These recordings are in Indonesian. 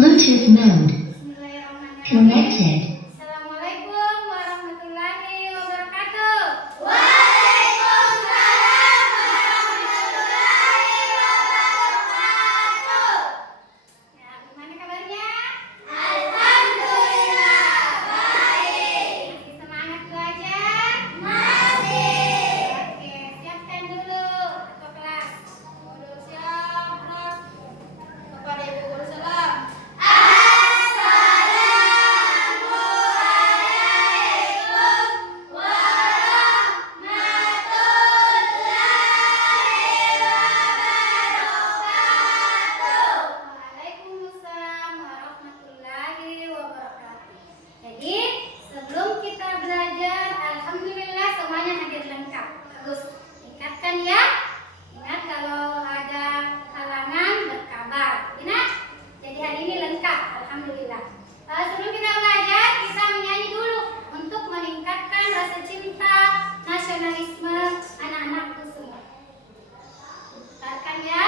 Bluetooth mode. Bismillahirrahmanirrahim. Connected. Assalamualaikum warahmatullahi wabarakatuh. Waalaikumsalam warahmatullahi wabarakatuh. Ya, gimana kabarnya? Alhamdulillah baik. Masih semangat belajar? Masih. Oke, siapkan dulu untuk kelas. Udah siap, Prof? Kepada Ibu Guru Salam. Assalamualaikum warahmatullahi wabarakatuh. Waalaikumsalam warahmatullahi wabarakatuh. Jadi, sebelum kita belajar, alhamdulillah semuanya hadir lengkap. Bagus. Ingatkan ya. Ingat kalau ada halangan berkabar. Ingat. Jadi hari ini lengkap, alhamdulillah. Sebelum kita belajar, kita menyanyi dulu untuk meningkatkan rasa cinta, nasionalisme anak-anakku semua. Putarkan ya.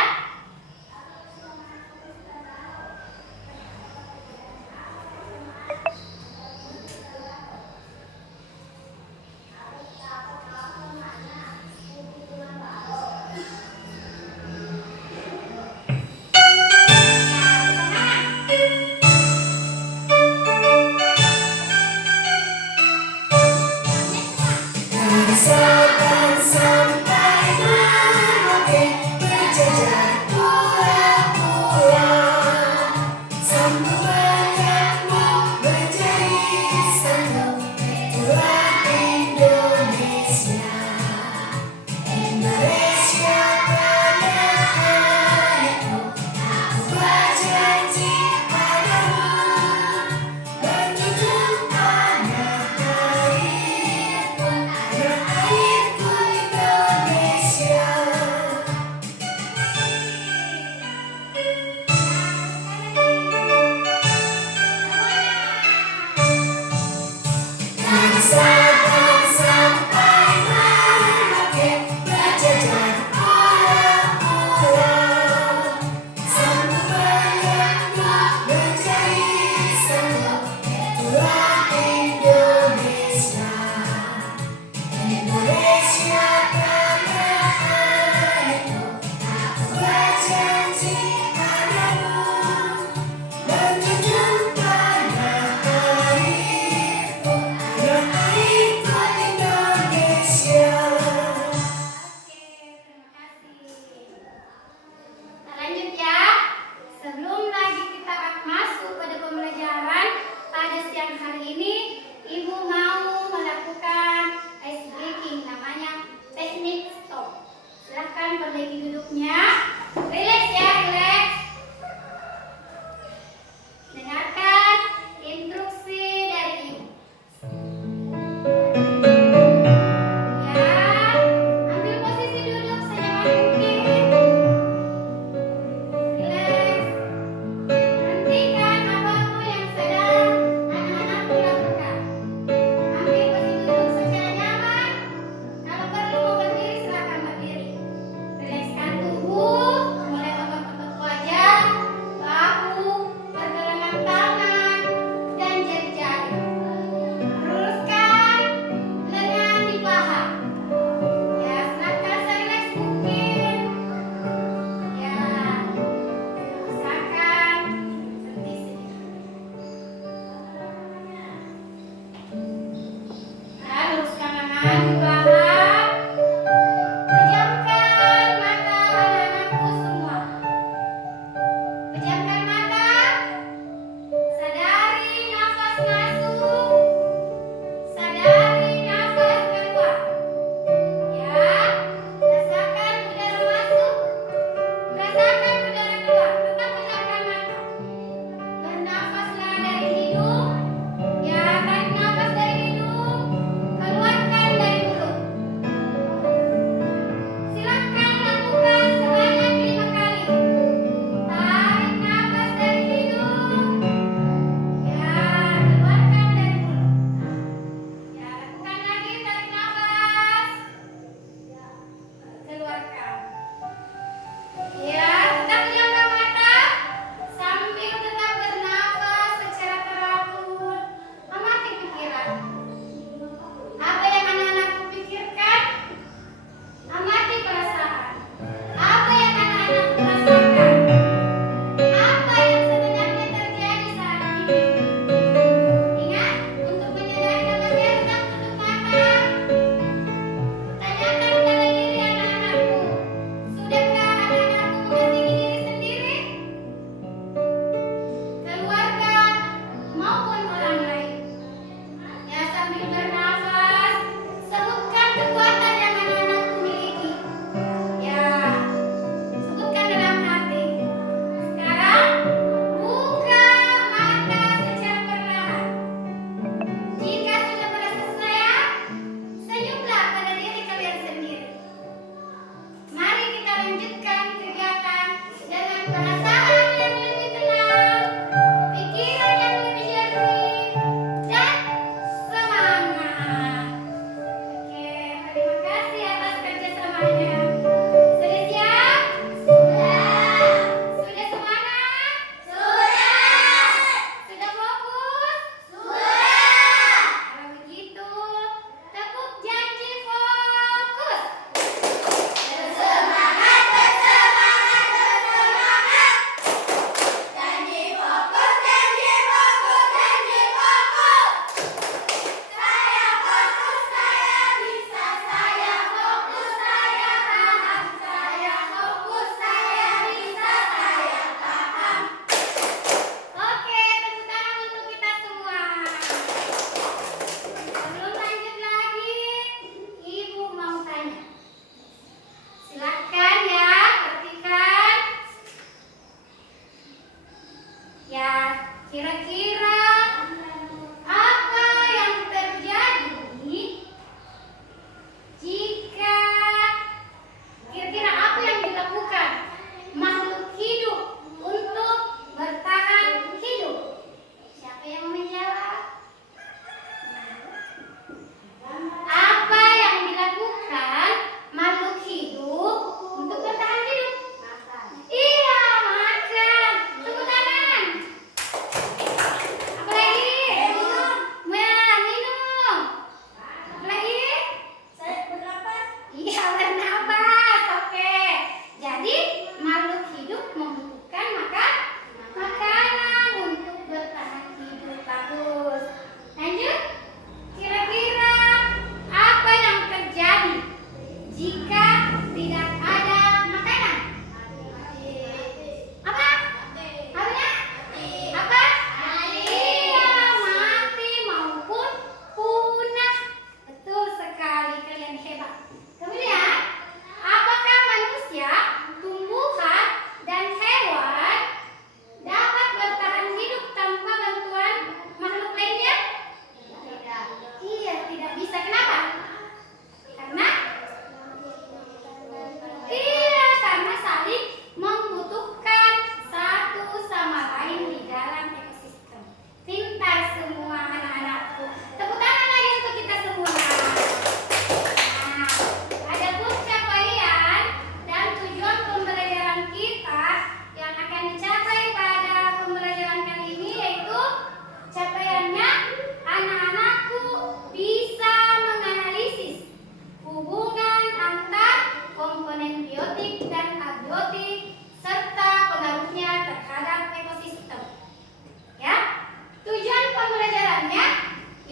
Dari Sabang sampai Merauke berjajar pulang-pulang, sambunganmu menjadi satu, itulah Indonesia. Indonesia tanah airku, aku berjanji padamu, menjunjung tanah airku, tanah airku Indonesia. Dari Sabang sampai Merauke berjajar pulang-pulang, sambunganmu menjadi satu, itulah Indonesia. Indonesia tanah airku, aku berjanji padamu, menjunjung tanah airku, tanah airku Indonesia. Oke, terima kasih. Kita lanjut ya. Sebelum lagi kita masuk pada pembelajaran pada siang hari ini, Ibu mau melakukan ice breaking, namanya teknik stop. Silahkan perbaiki duduknya. Relax ya, relax. Dengarkan instruksi dari Ibu. Ya, ambil posisi duduk senyaman mungkin. Relax. Hentikan apapun yang sedang anak-anakku lakukan. Ambil posisi duduk secara nyaman. Kalau perlu mau berdiri, silakan berdiri. Rilekskan tubuh, mulai otot-otot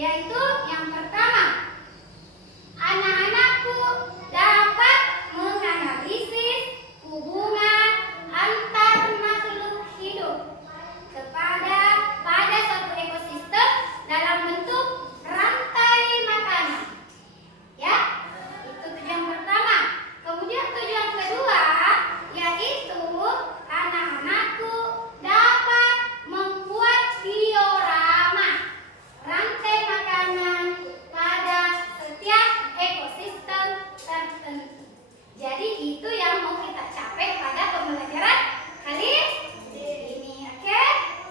yaitu yang pertama, anak-anakku dapat menganalisis hubungan antar makhluk hidup pada suatu ekosistem dalam bentuk rantai makanan. Ya, itu tujuan pertama. Kemudian tujuan kedua yaitu anak-anakku dapat membuat diorama rantai makanan pada setiap ekosistem tertentu. Jadi itu yang mau kita capai pada pembelajaran kali ini. Oke?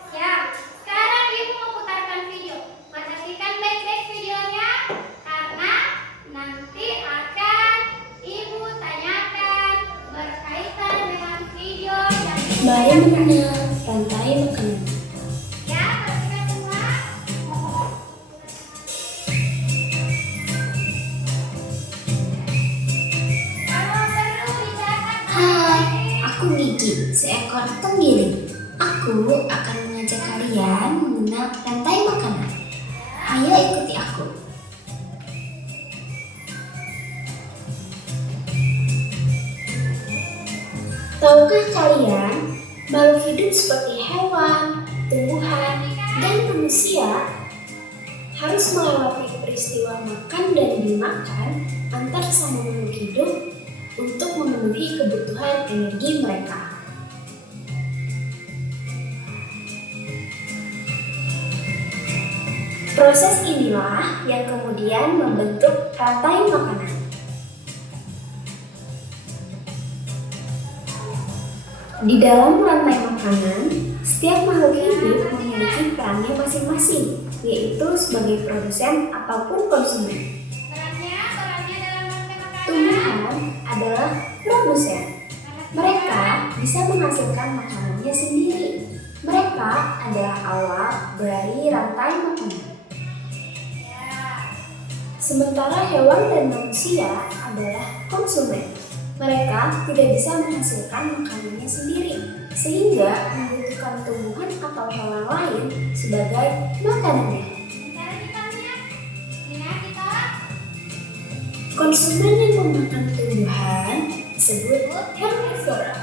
Siap. Sekarang Ibu mau putarkan video. Perhatikan baik-baik videonya karena nanti akan Ibu tanyakan berkaitan dengan video yang Mari mengenal rantai makanan. ya, perhatikan semua. Kalau perlu dicatat. Hai, aku Gigi, seekor tenggiri. Aku akan mengajak kalian mengenal rantai makanan. Ayo ikuti aku. Tahukah kalian, makhluk hidup seperti hewan, tumbuhan, dan manusia harus melewati peristiwa makan dan dimakan antar sama makhluk hidup untuk memenuhi kebutuhan energi mereka. Proses inilah yang kemudian membentuk rantai makanan. Di dalam rantai makanan, setiap makhluk hidup memiliki perannya masing-masing, yaitu sebagai produsen ataupun konsumen. Perannya dalam rantai makanan. Tumbuhan adalah produsen. Mereka bisa menghasilkan makanannya sendiri. Mereka adalah awal dari rantai makanan. Sementara hewan dan manusia adalah konsumen. Mereka tidak bisa menghasilkan makanannya sendiri, sehingga membutuhkan tumbuhan atau hewan lain sebagai makanannya. Sementara kita Konsumen yang memakan tumbuhan disebut herbivora,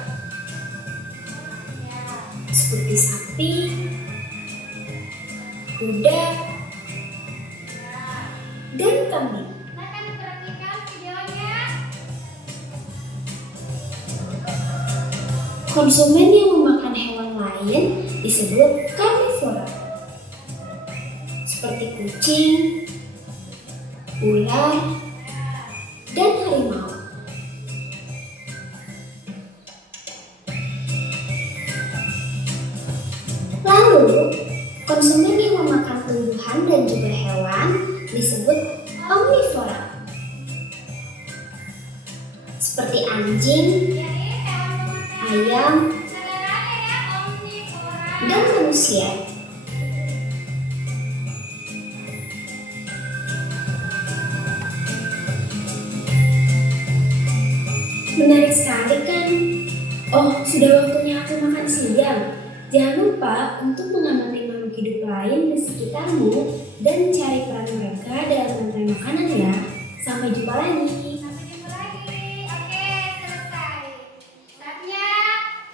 seperti sapi, kuda, dan kambing. akan perhatikan videonya. Konsumen yang memakan hewan lain disebut karnivora, seperti kucing, ular, dan harimau. Lalu, konsumen yang memakan tumbuhan dan juga hewan disebut omnivora, seperti anjing, Jadi hewan memakan ayam, seleranya ya, omnivora. dan manusia. Menarik sekali kan? Oh, sudah waktunya aku makan siang. Jangan lupa untuk mengamati makhluk hidup lain di sekitarmu dan cari peran mereka dalam rantai makanan ya. Sampai jumpa lagi. Sampai jumpa lagi. Oke, selesai. Saatnya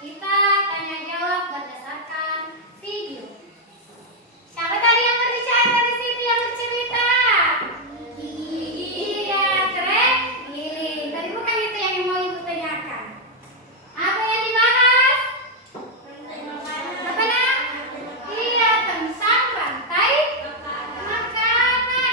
kita tanya jawab berdasarkan video. Siapa tadi yang berbicara di sini yang bercerita? Iya, keren. Gini, tapi bukan itu yang mau Ibu tanyakan. Apa yang dibahas? Apa nak? Iya, tentang rantai makanan.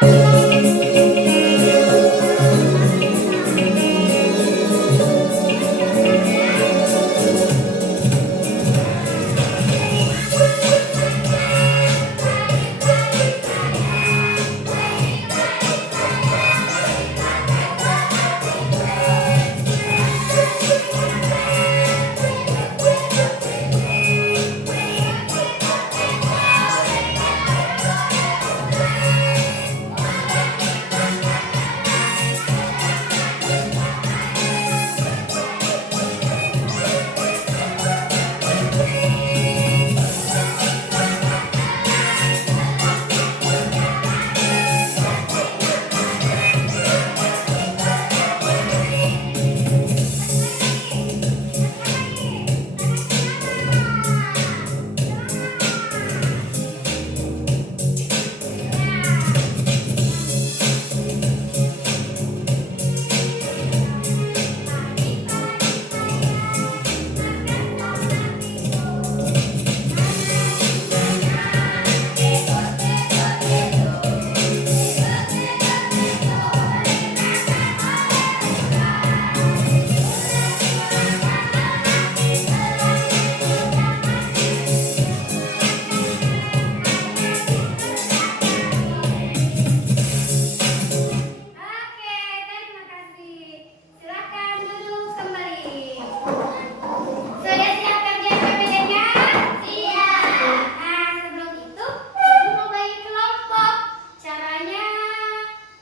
Oke, terima kasih. Silakan duduk kembali. Sudah siap kerja PPD-nya? Siap. Nah, sebelum itu, Ibu mau bagi kelompok. Caranya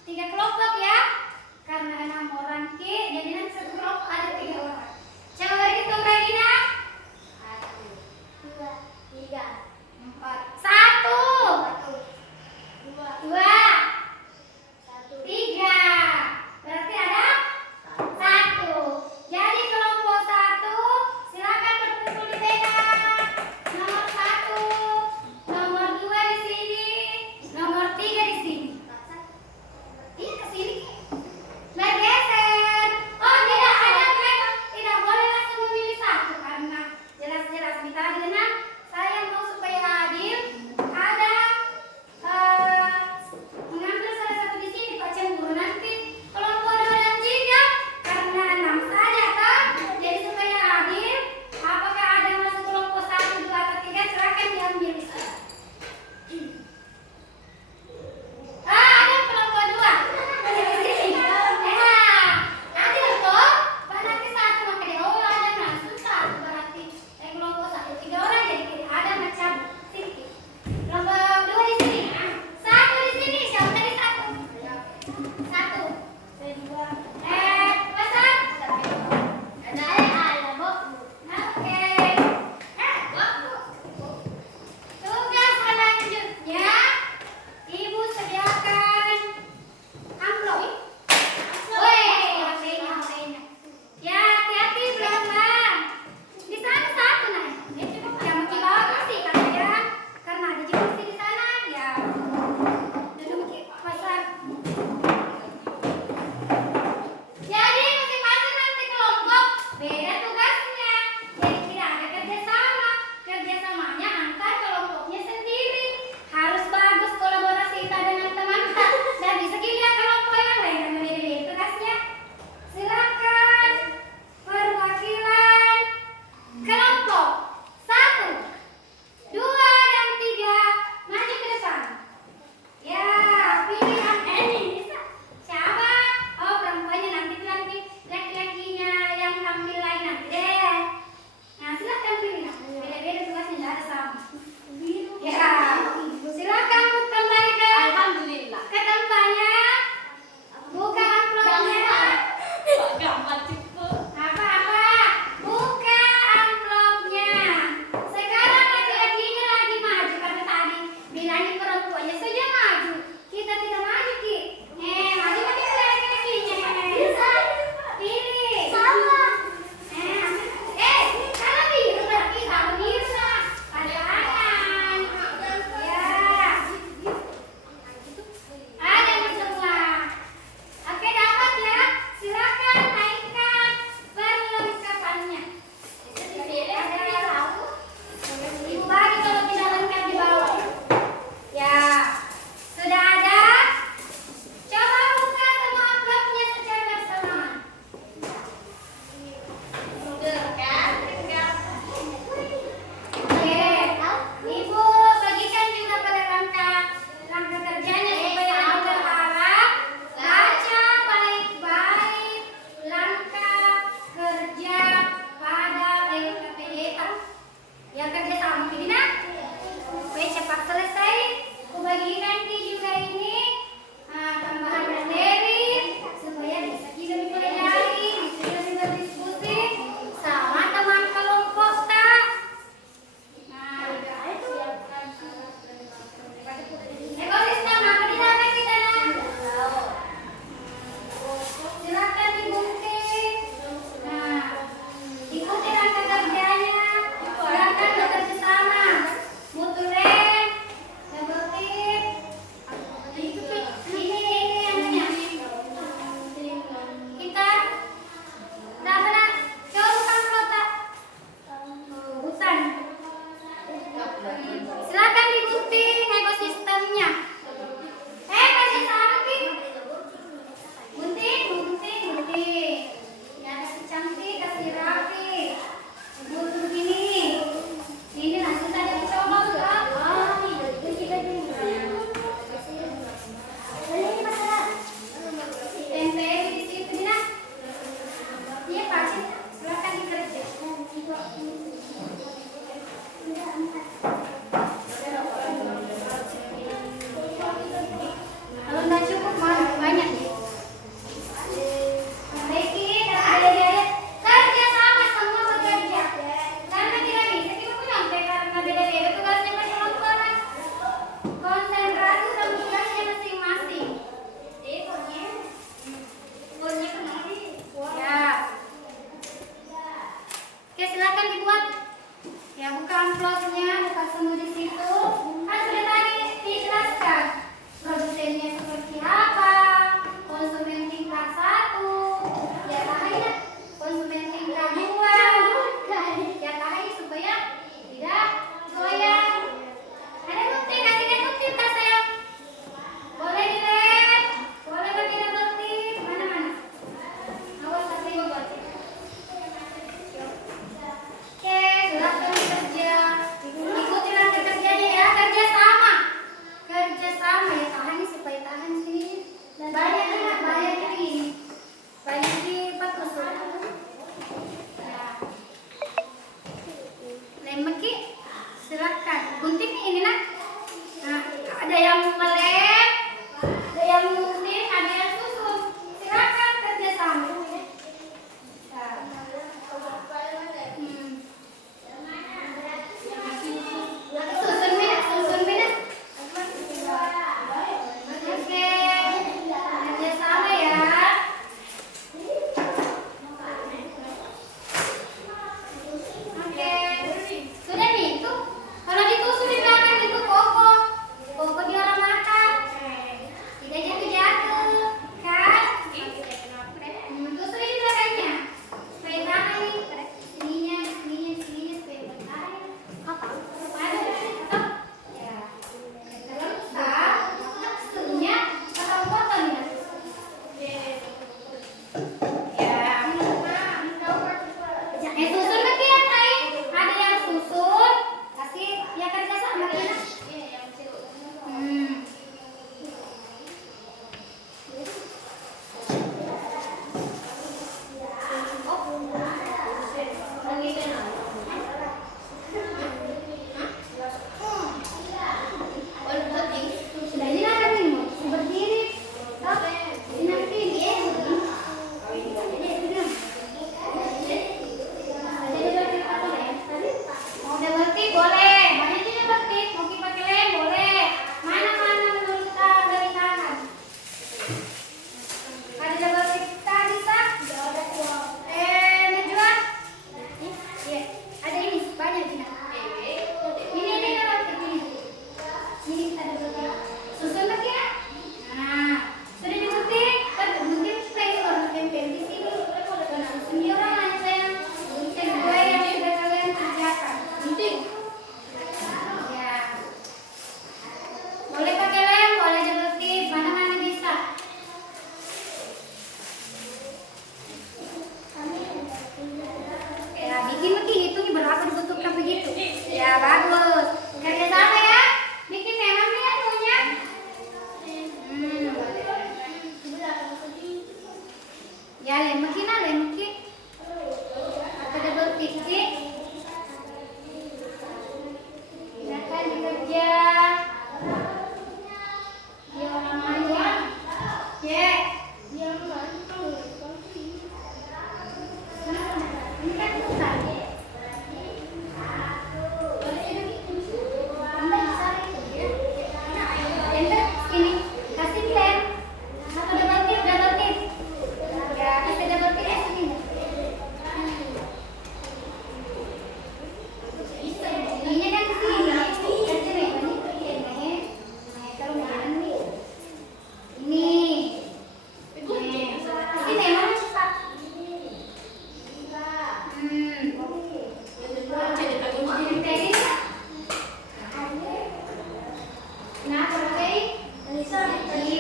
3 kelompok ya. Karena 6 orang Ki, jadi nanti satu kelompok ada 3 orang. Coba berhitung Regina. 1, 2, 3, 4. 1, 2, 3. Berarti ada 1. Jadi kelompok 1 silakan berkumpul di tengah. Nomor 1, nomor 2 di sini, nomor 3 di sini. Ih, ke sini. Bergeser. Oh, tidak ada mereka. Tidak boleh langsung memilih satu karena jelas-jelas kita adil. Saya mau supaya adil. Ada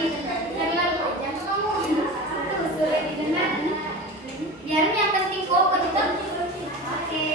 Jangan panjang kamu. Tuh sudah didengar. Biar yang penting kok betul. Oke.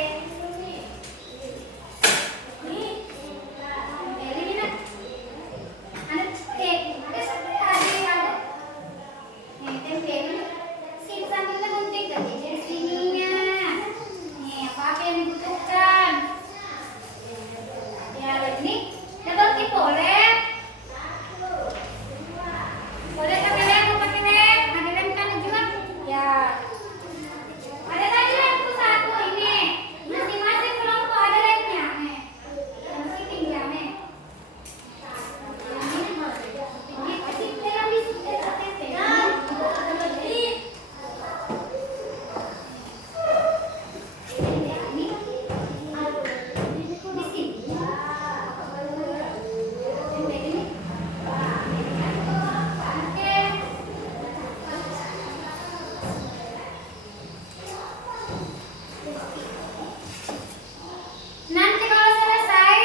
Nanti kalau selesai,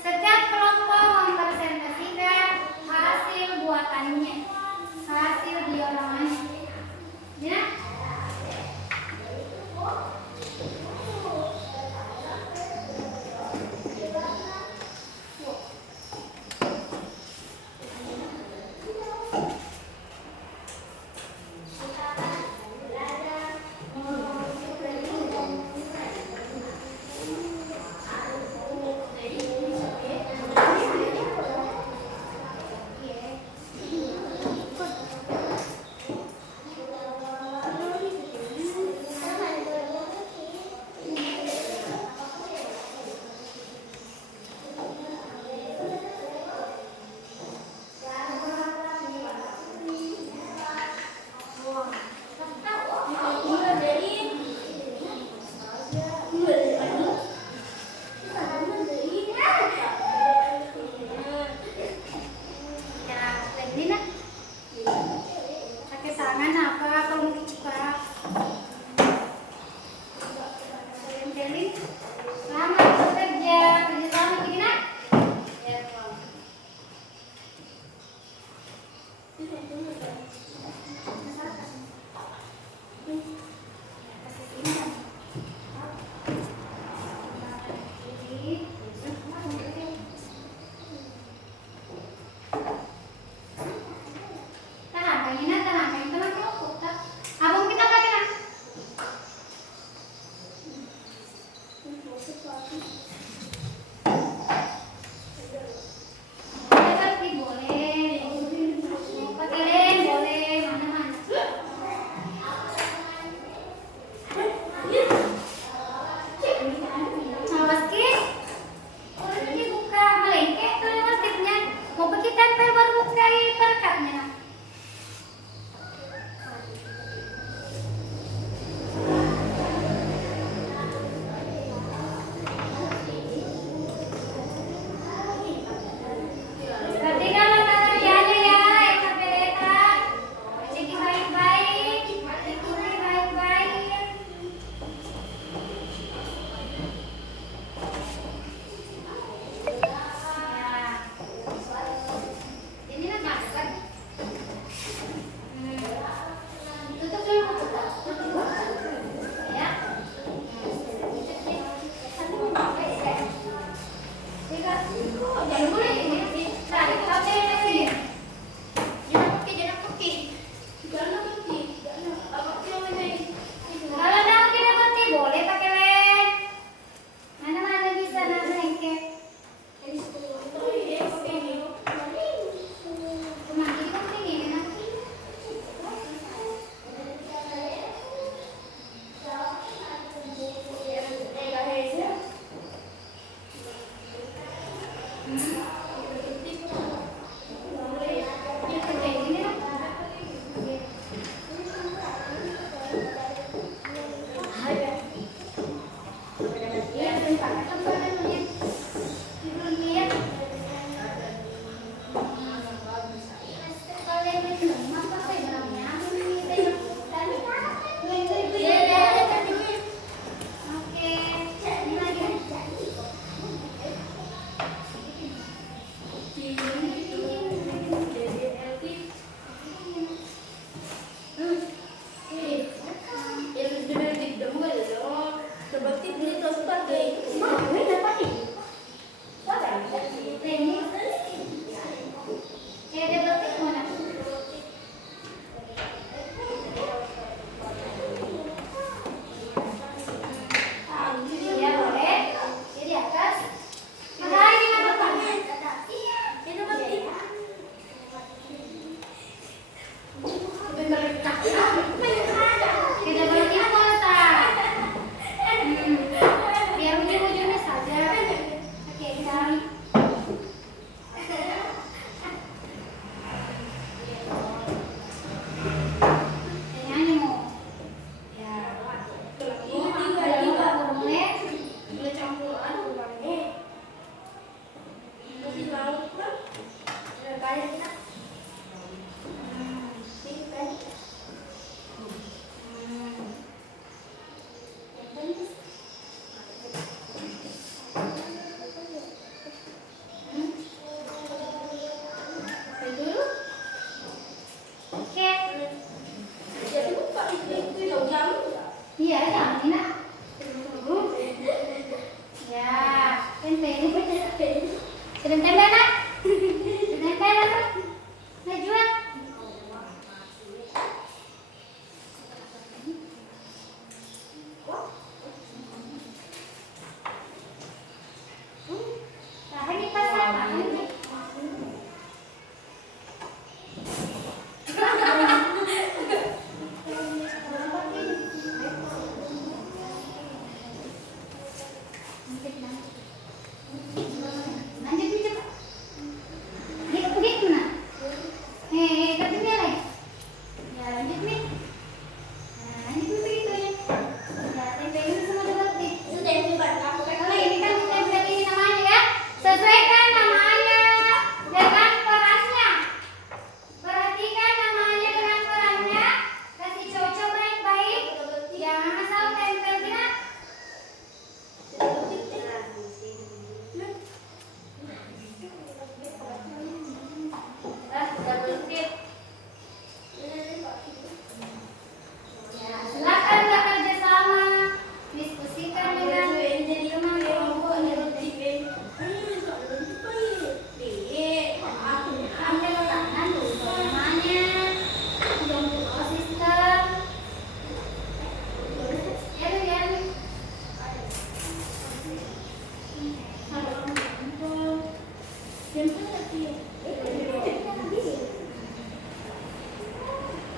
setiap kelompok mempresentasikan hasil buatannya, hasil dioramannya. Ya? Pakai tangan apa kalau mau cepat? Tempelin. Selamat bekerja. Kerja sama gimana? Ya, Bang. Abang kita pakai nak? Boleh. Pakai lem boleh, mana-mana. Awas Ki. Udah dibuka melengkek tuh lewat tipnya. Mau pakai tempel baru buka perekatnya nak. Perhatikan materialnya ya, yang sampai lihat. Cek baik-baik, ikuti baik-baik. Ini nak masak. Tutup dulu. Ya. Jangan boleh ini. Tarik kabel lagi. Jangan pakai. Kalau nak tidak pakai boleh pakai lem. Mana-mana bisa nak lengket. Cuma ini penting ini nak. jangan Nina. Ya, tempel. Sudah tempel nak? Sudah tempel nak? Najwa. Tahan di pasar, tahan di. Lanjut nih cepat. Dia kepugit mana? Katanya lagi. Ya lanjut nih. Nah, lanjut nih begitu ya. Ya tempelin semua dulu nih. Kalau ini kan tempel ini namanya ya. Sesuaikan namanya dengan perannya. Perhatikan namanya dengan perannya. Kasih cocok baik-baik. Jangan asal tempel kita. Ya, silakan bekerja sama, diskusikan dengan teman kelompok. Ambil tangan dulu namanya, untuk sistem. Ya, ya.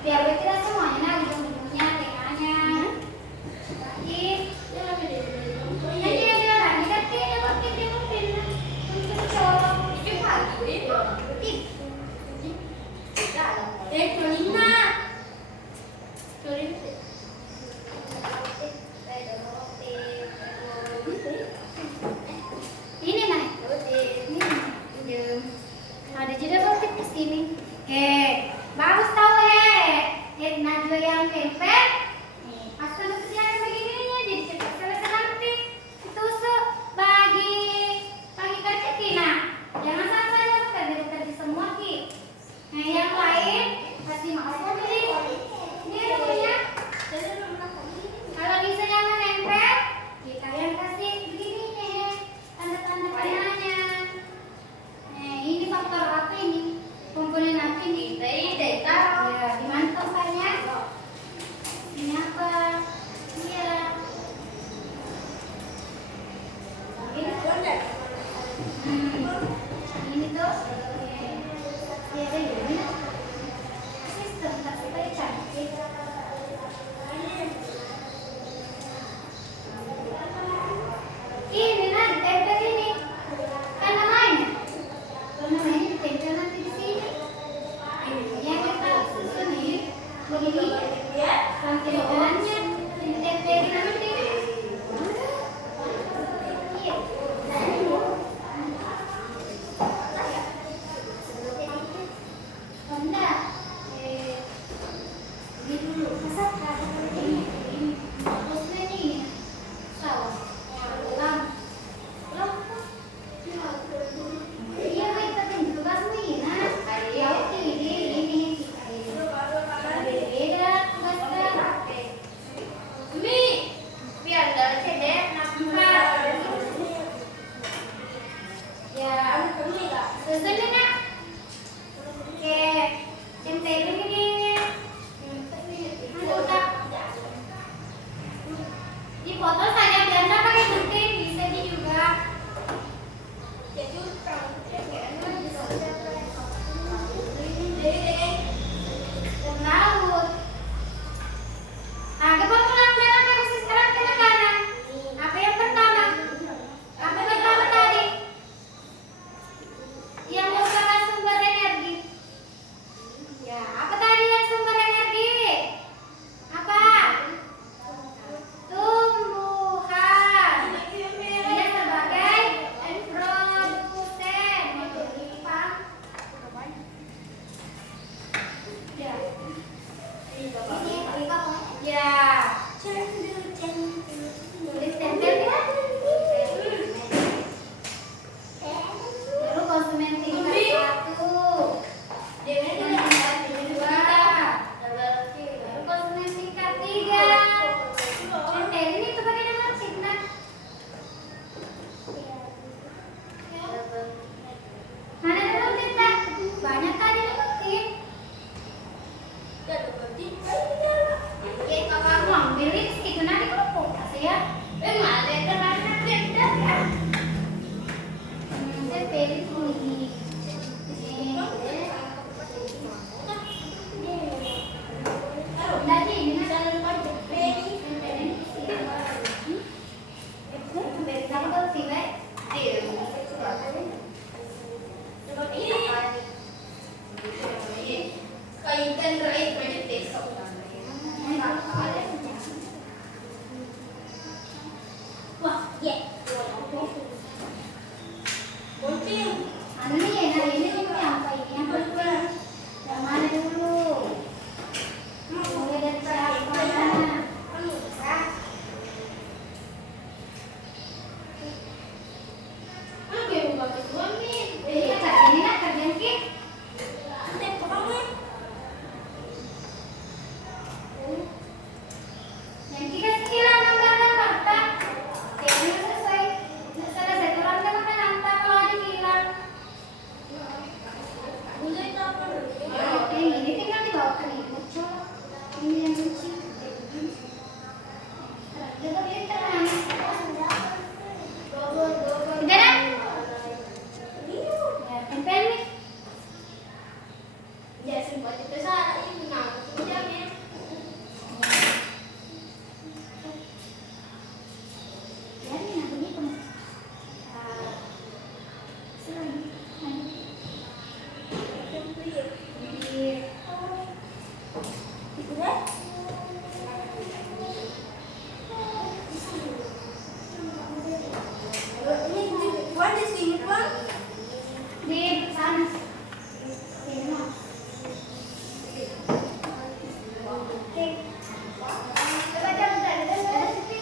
Biar kita semuanya nah ujung-ujungnya tengahnya lagi nanti ada lagi tapi dapat kita mungkin untuk colok itu pagi ini mana ini ada juga motif di sini. Bagus tahu Najwa yang tempel. Nih, pas kemudian begininya jadi cepat selesai nanti ditusuk bagi kerja Tina. Jangan sampai bekerja semua Ki. Nah yang lain kasih makan jadi ini dulunya. Kalau bisa yang menempel, kalian kasih begini tanda-tanda panahnya. Ini faktor apa ini? Komponen apa ini? Ya, dimantap banyak. Ini apa? Iya. Ini tuh. Ya, ini. Sistem tak supaya cantik. Ini nanti tempel ini. Kan namanya. Kalau namanya ditempel nanti di sini. Yang kita susun nih begini ya, tampilannya ditempelin nanti. Iya. Honda, ini dulu masak ini bagusnya ini saus lampu. Iya kita tunjuk kasih nah ini beda basta biar gak cedek nampak ya selesai nak oke tempelin ini udah dipoto saja biasa pakai gunting bisa juga. Laut. Nah, coba pelan-pelan kasih sekarang ke kanan. Apa yang pertama? Apa yang pertama tadi? Yang merupakan sumber energi. Ya, apa tadi yang sumber energi? Apa? Tumbuhan. Dia sebagai produsen. Paham? Ya. Ya. Tulis tempel kan? Lalu konsumen tingkat 1. Konsumen tingkat 2. Lalu konsumen tingkat 3. Wah, ya. Ini apa ini? Yang penting. Yang mana dulu? Mulai dari siapa? Kerjaan ini kerjaan ki. Yang kita sekilan gambar-gambar tak. Yang ini selesai. Selesai turun kan makan nanti kalau ada hilang. Ini tinggal dibawa ke ibu. Ini yang lucu. Jaga pintar kan? Udah dah. Ya, tempel nih. Ya, ini aku ni pun. Selain. Di sana. Sini. Oke. Coba jangan dari sini.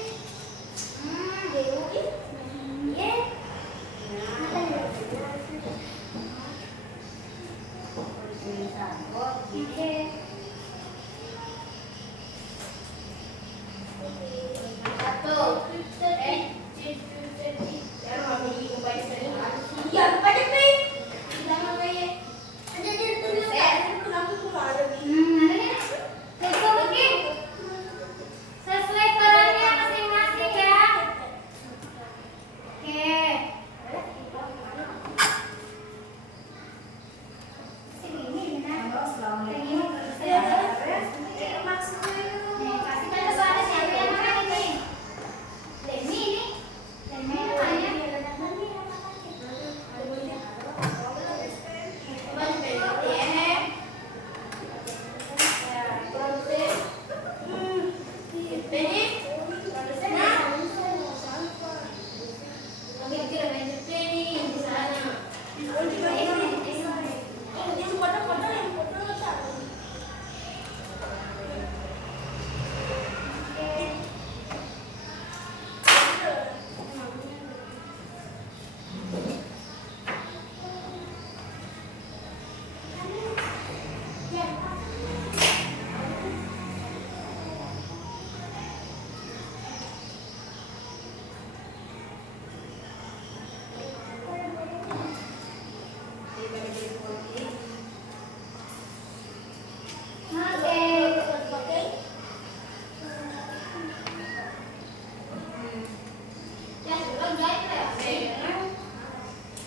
Dewi. Ye. Oke. Sesuai perannya masing-masing ya. Oke. Sini benar. Ini kasih tahu ada siapa yang makan ini. Demi ini. Demi namanya.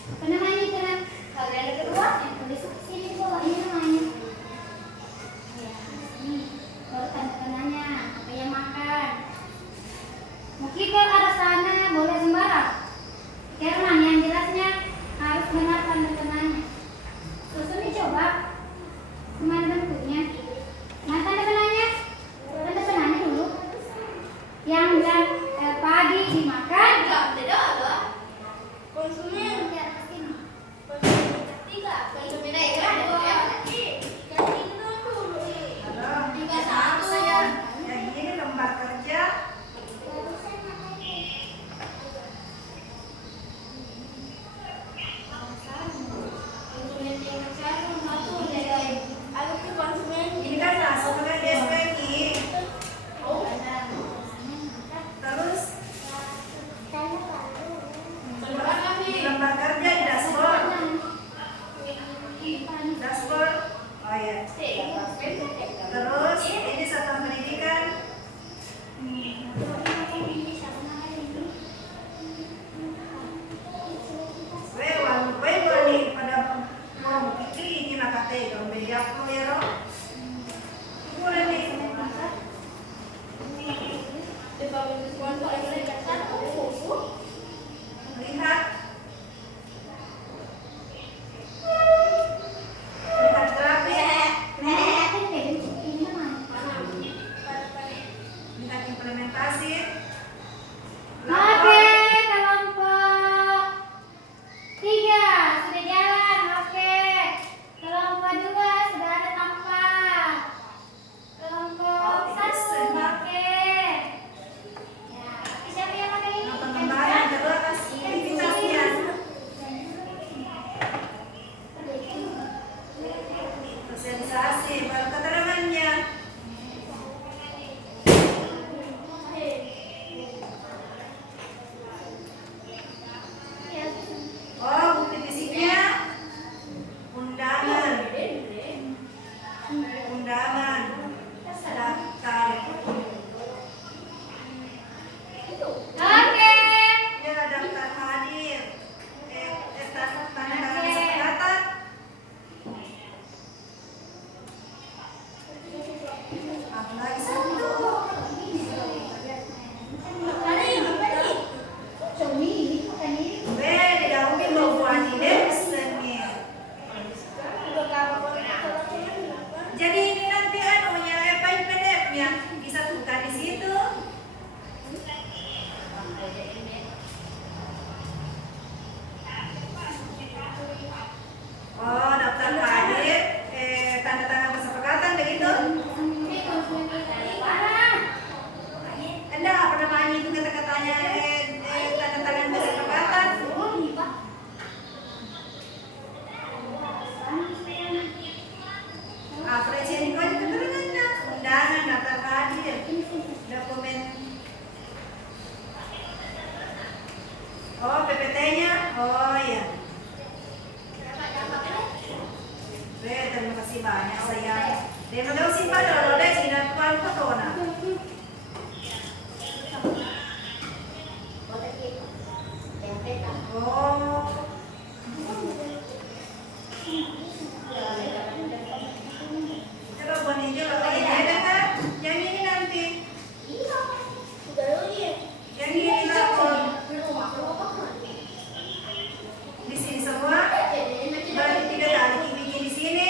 Apa namanya itu kan? Kalau ada kedua, yang tulis sini di bawah ini namanya. Ya, ini baru tanda-tandanya apa yang makan. Mungkin kalau ada sana boleh sembarang. Karena yang jelasnya harus benar tanda-tandanya. Susun dicoba. Gimana bentuknya? Nah, tanda-tandanya. Tanda-tandanya dulu. Yang bilang padi dimakan. Konsumen di atas ini. Terus ini satuan pendidikan. Pada mau pikir ini nak kata itu bejak lo ya ro. Boleh nih. Lihat. Lihat grafik. kasih baru keterangannya. Oh, bukti fisiknya undangan. Undangan. Daftar. Oke. Ya, daftar hadir. Tanda tangan kesepakatan. Apalagi satu. Didahului logo anime sengit. Jadi ini nanti anunya file PDF-nya disatukan di situ. Oh, daftar hadir, tanda tangan kesepakatan begitu. Enggak, apa namanya itu kata-katanya tanda tangan kesepakatan. Presiden kau keterangannya undangan daftar hadir dokumen. Oh, PPT-nya. Oh iya. Terima kasih banyak saya. Dia mau simpan kalau ada sini tuan foto nak. Oh. Coba buat hijau kalau ini ada kan? Yang ini nanti. Yang ini lapor. Di sini semua. Berarti 3 kali bikin di sini.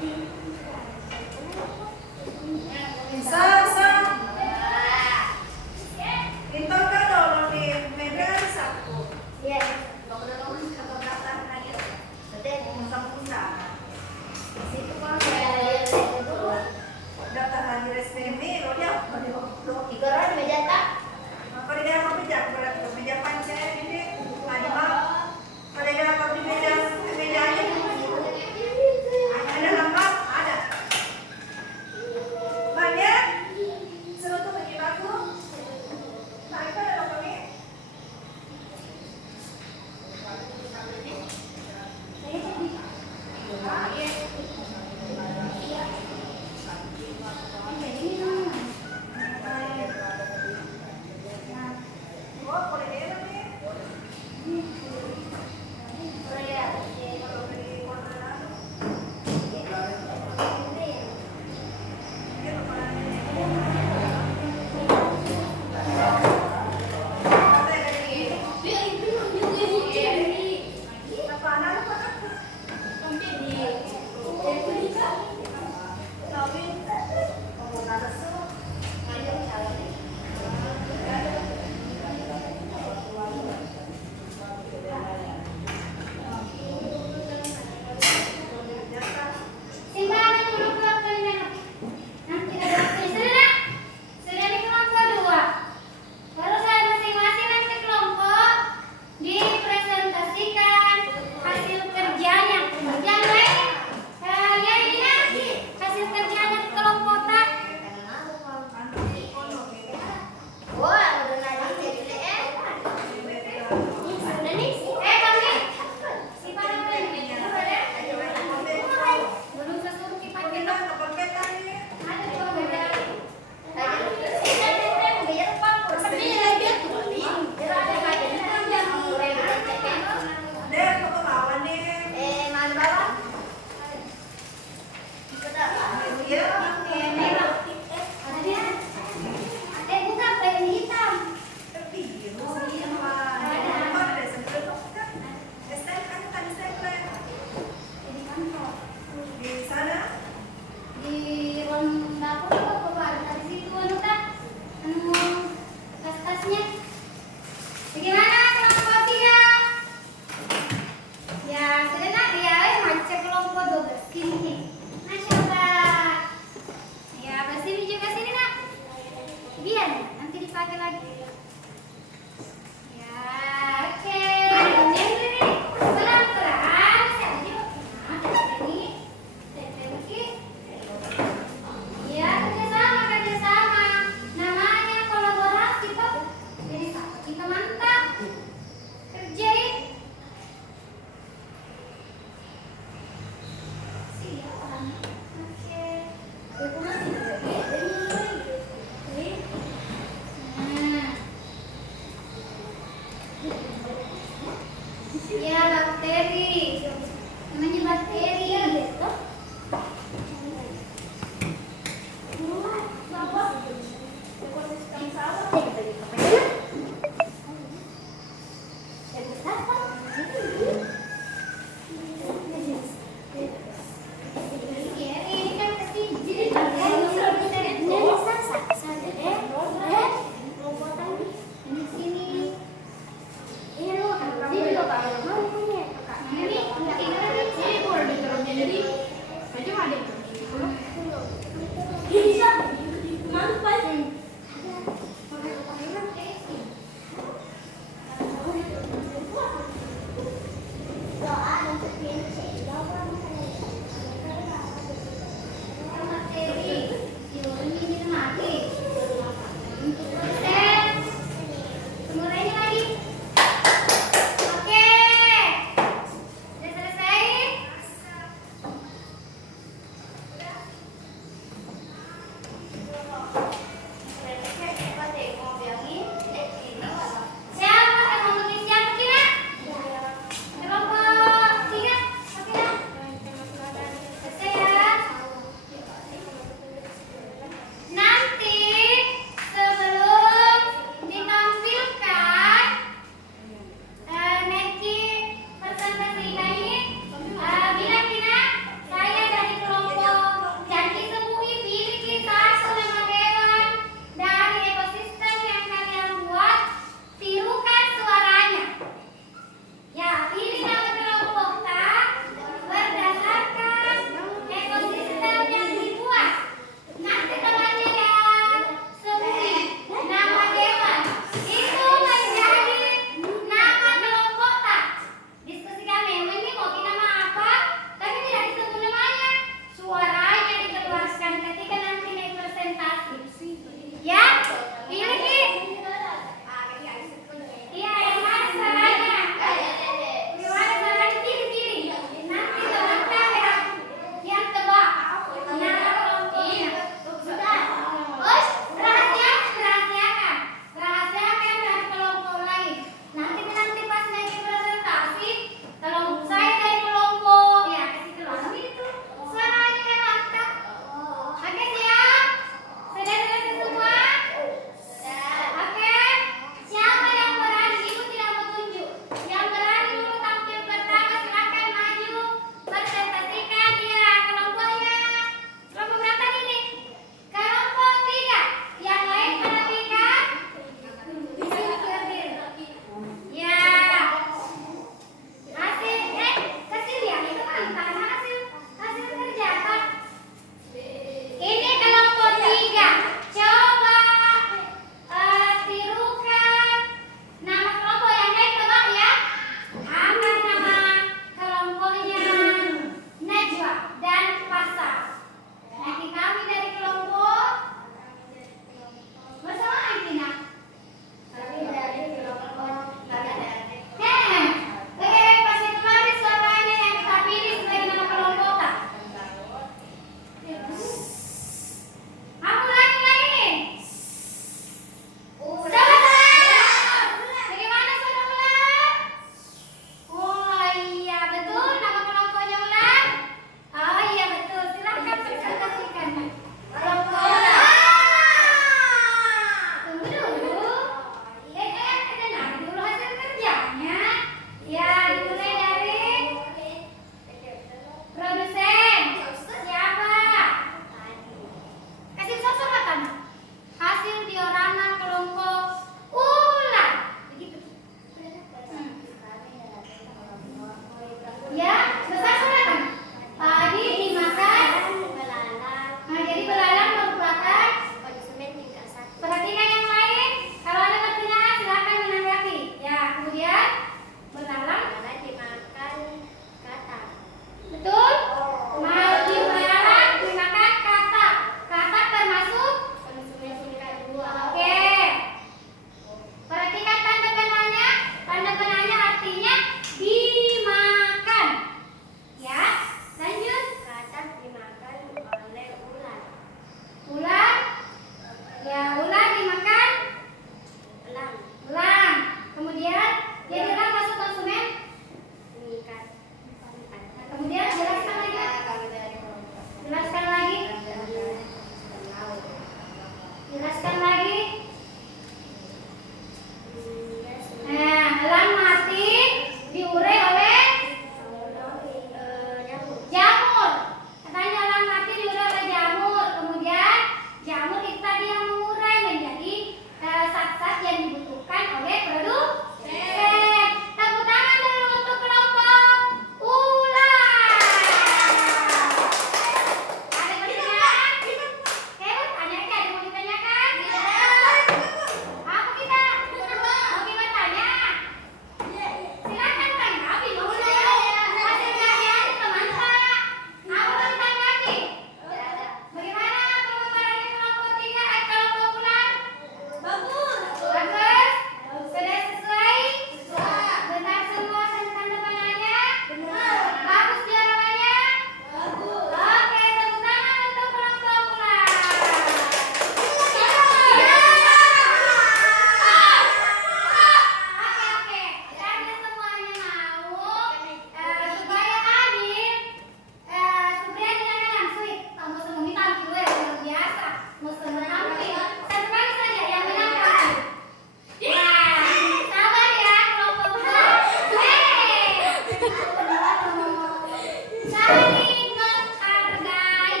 saling menghargai.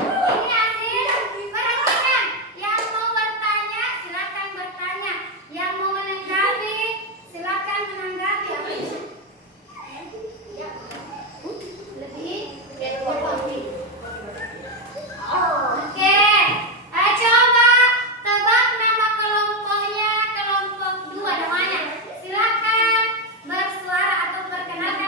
Ini hasil. Perhatikan. Yang mau bertanya, silakan bertanya. Yang mau menanggapi, silakan menanggapi. Lebih. Oke, coba tebak nama kelompoknya, kelompok 2 namanya. Silakan bersuara atau perkenalkan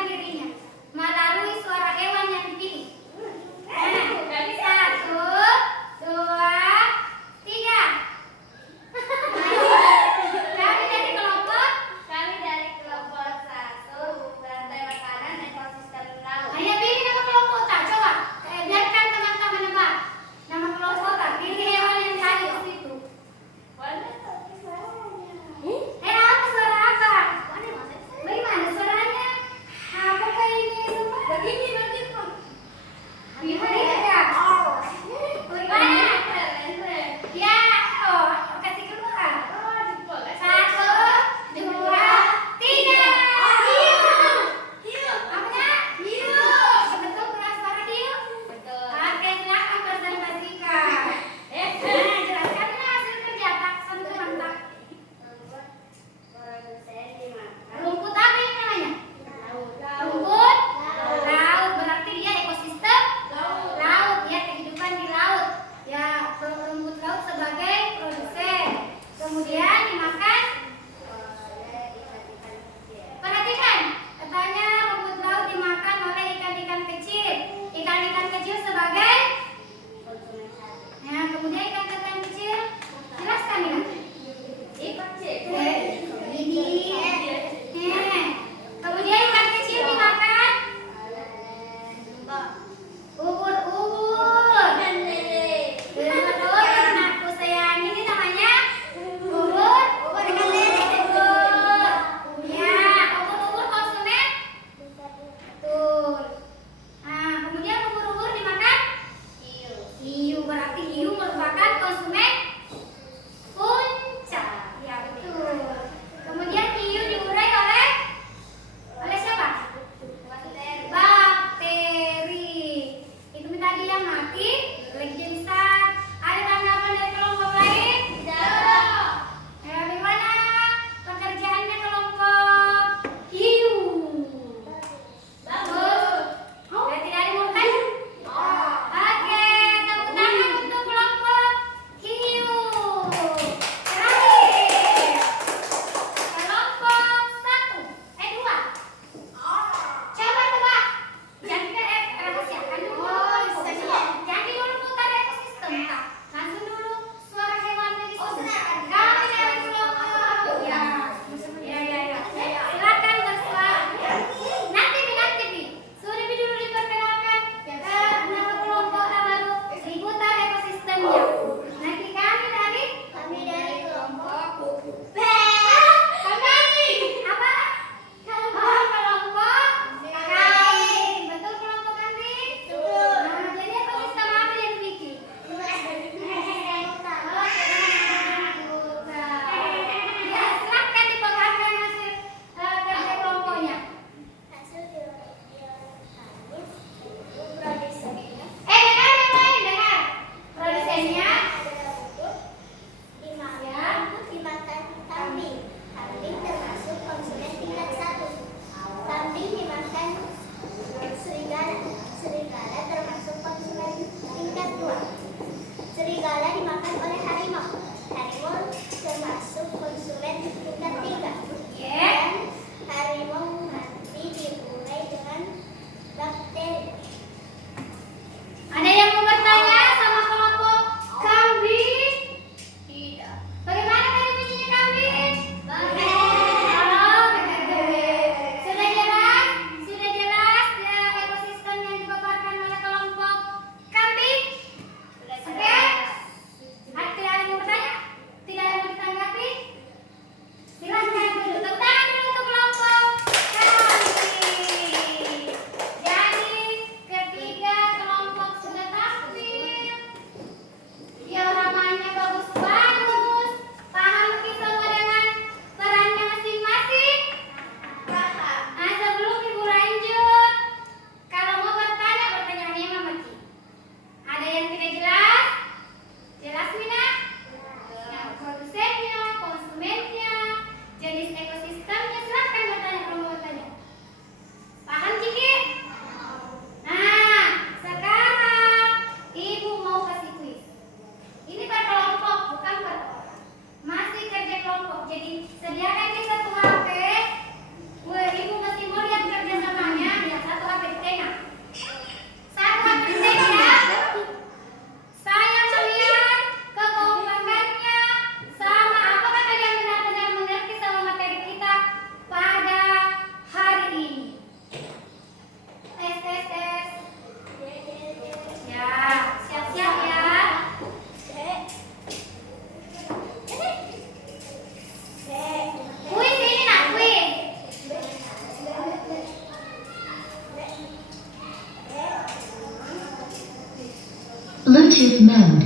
Bluetooth mode.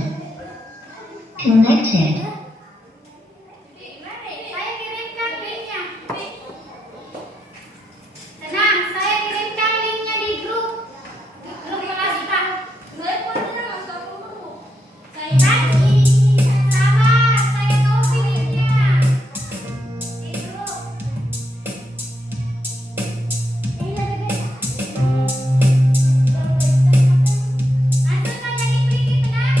Connected. Saya kirimkan linknya. Tenang, saya kirimkan linknya di grup kelas Pak. Tadi, sabar, saya copy linknya di grup. Langsung saja diklik, tenang.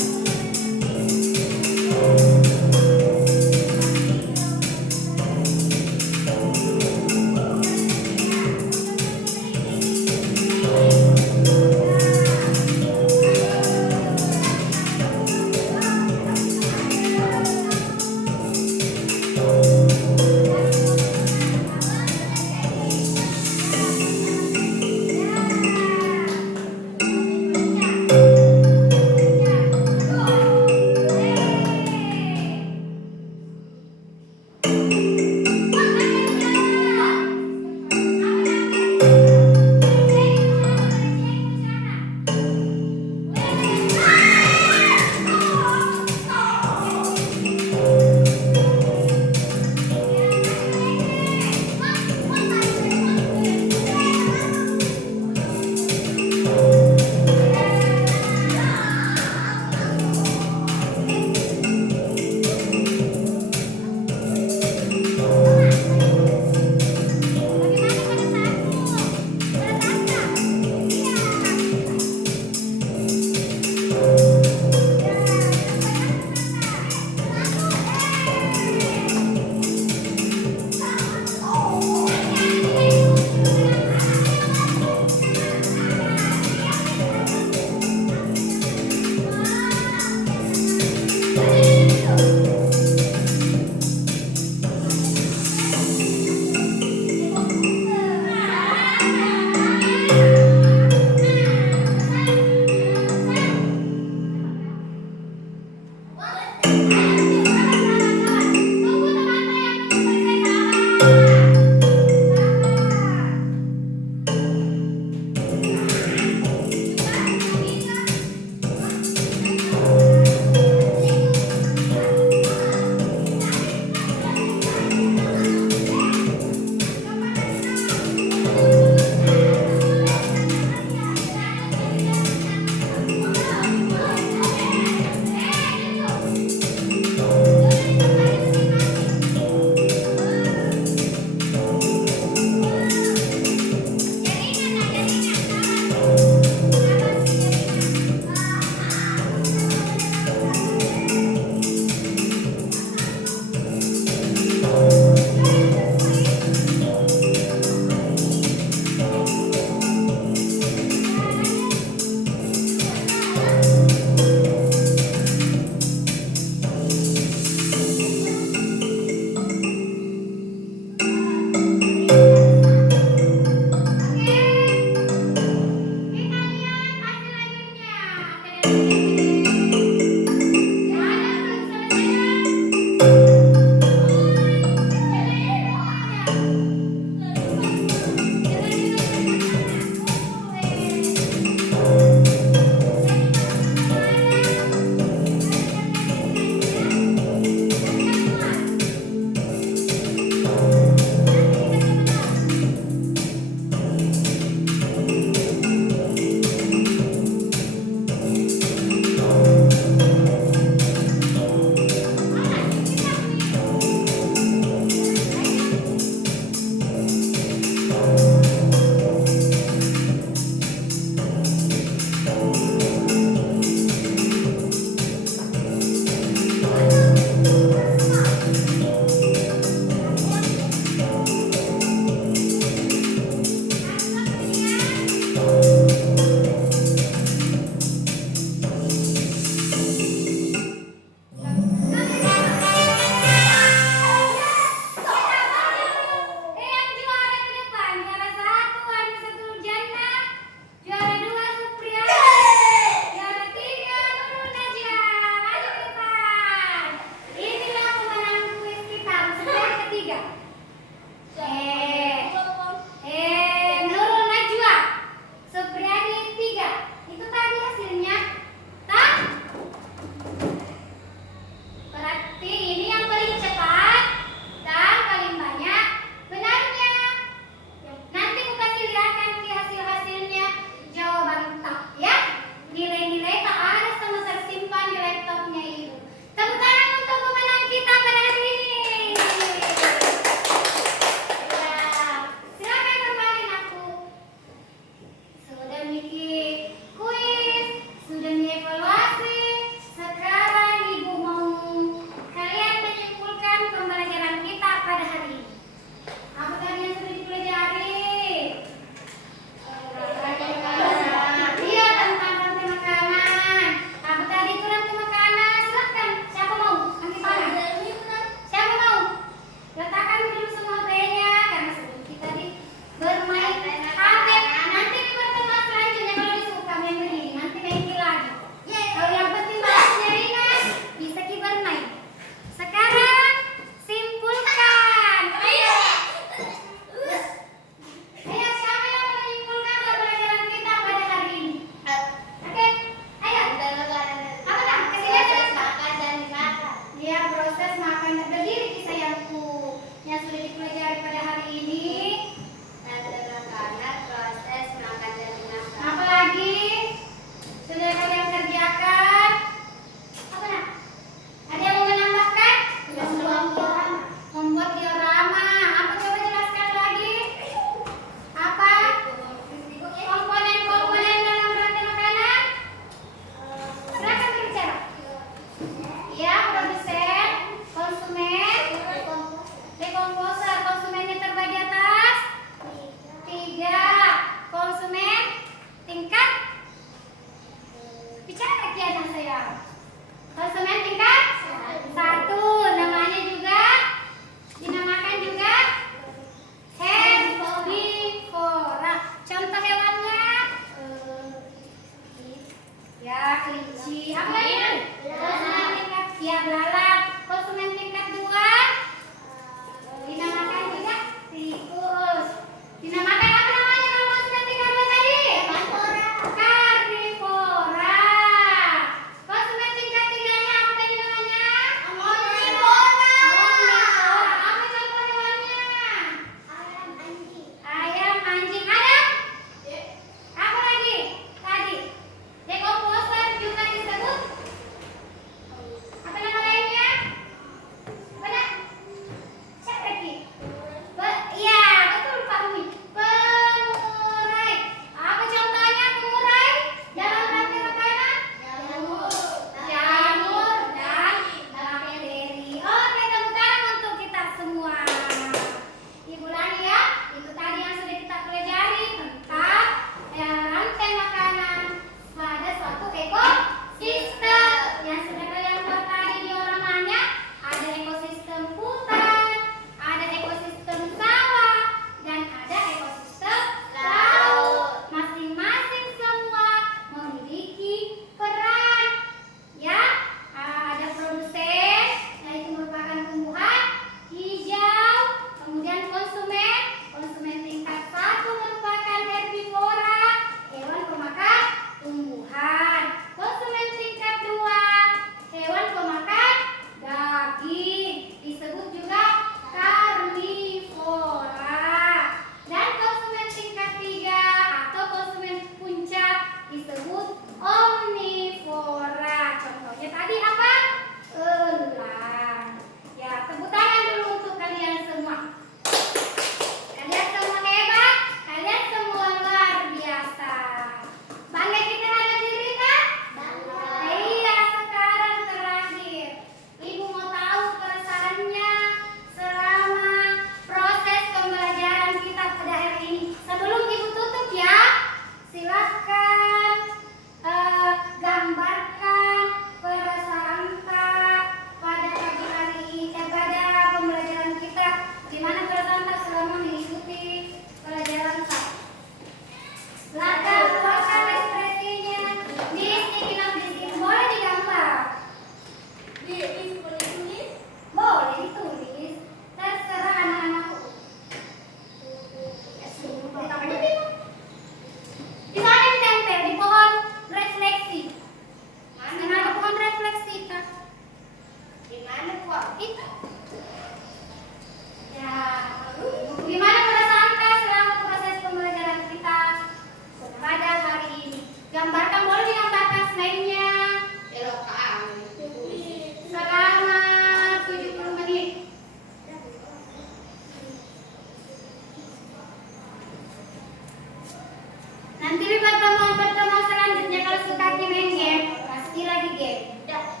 game. Udah.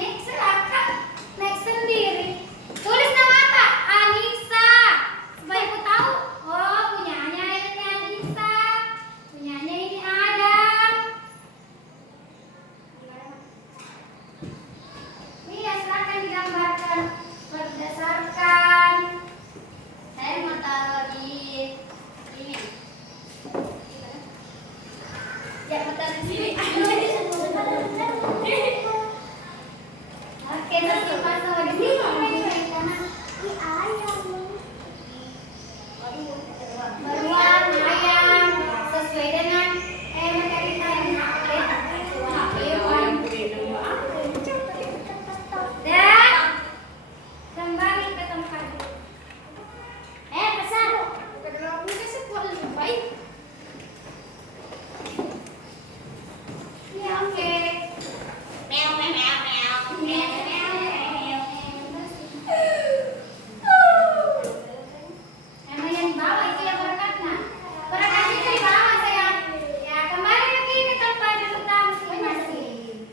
Nih, silakan. Naik sendiri. Tulis nama apa? Anissa. Supaya aku tahu. Oh, punyanya ini Anissa. Punyanya ini Adam. Nih ya, silakan digambarkan berdasarkan. Saya mau taruh di ini. Ya, mau taruh di sini. Oke, masih pasang di sini. Beruang ayam sesuai dengan materi kita yang hewan. Dan kembali ke tempat. Besar. Kedua kita sekolah lebih baik. Ya, oke. Meow meow meow meow meow meow meow. Emang yang di bawah itu yang berekatnya. Berekatnya itu di bawah sayang. Ya, kembali lagi ke tempat duduk tamu masing-masing.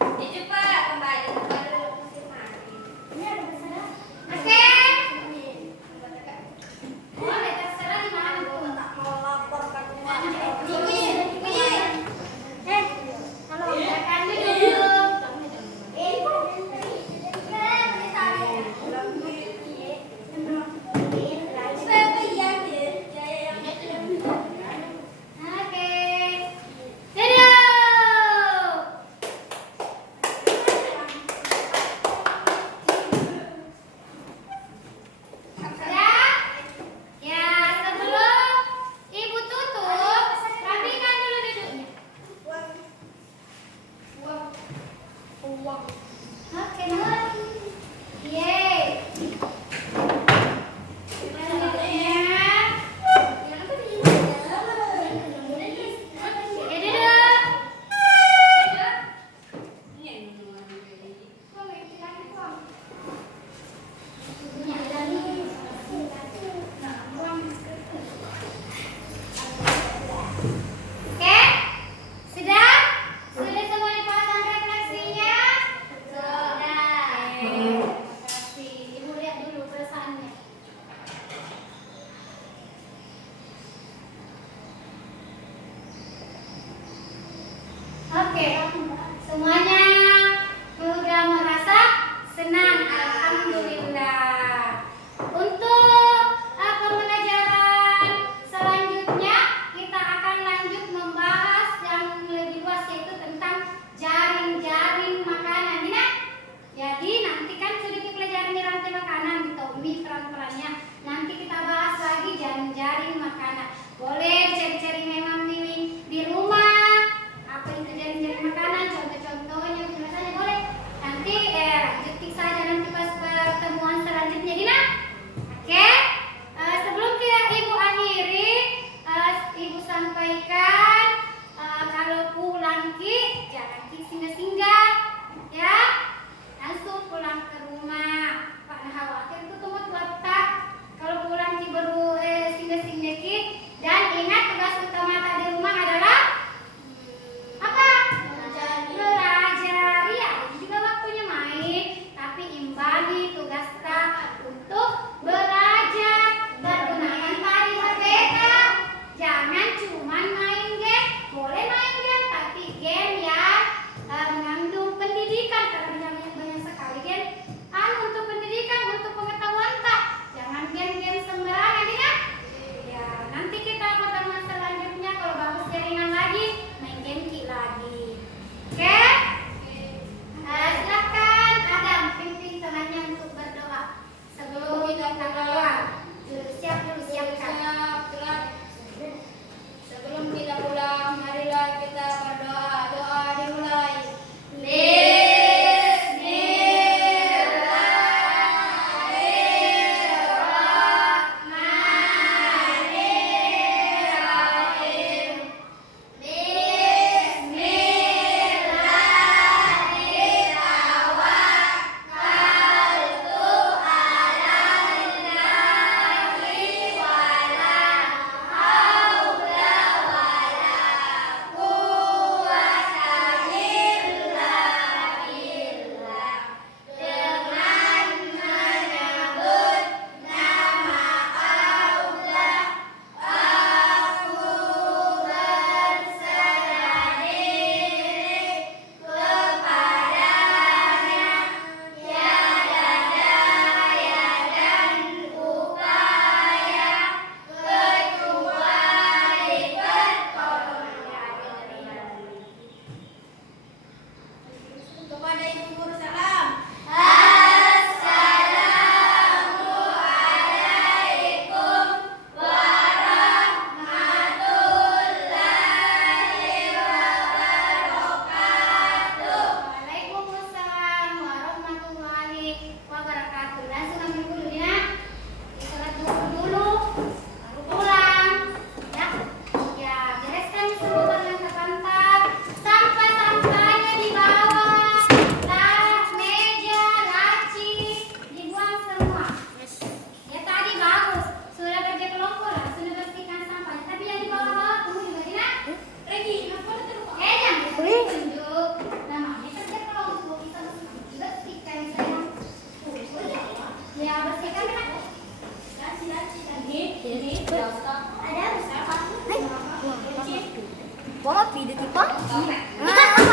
Ya cepat kembali ke tempat duduk masing-masing. Ini ada besar. Oke. Boleh terserah di mana pun. Mau lapor ke rumah. Halo, silakan duduk. Oke. Duduk. Sudah? Ya, sebelum Ibu tutup, rapikan dulu duduknya. Oke, yeay. Gimana duduknya? Ya, duduk. Oke, sudah? Sudah semua dipasang refleksinya? Sudah. Terima kasih. Ibu lihat dulu pesannya. Oke, semuanya sudah merasa senang, alhamdulillah. Untuk pembelajaran selanjutnya kita akan lanjut membahas yang lebih luas, yaitu tentang jaring-jaring makanan. Ini nak? Jadi nanti kan sudah kita pelajari rantai makanan, Tommy peran-perannya. Nanti kita bahas lagi jaring-jaring makanan. Boleh cari-cari memang di rumah. Apa itu jaring-jaring makanan? Contoh-contohnya Mau pidu tipo?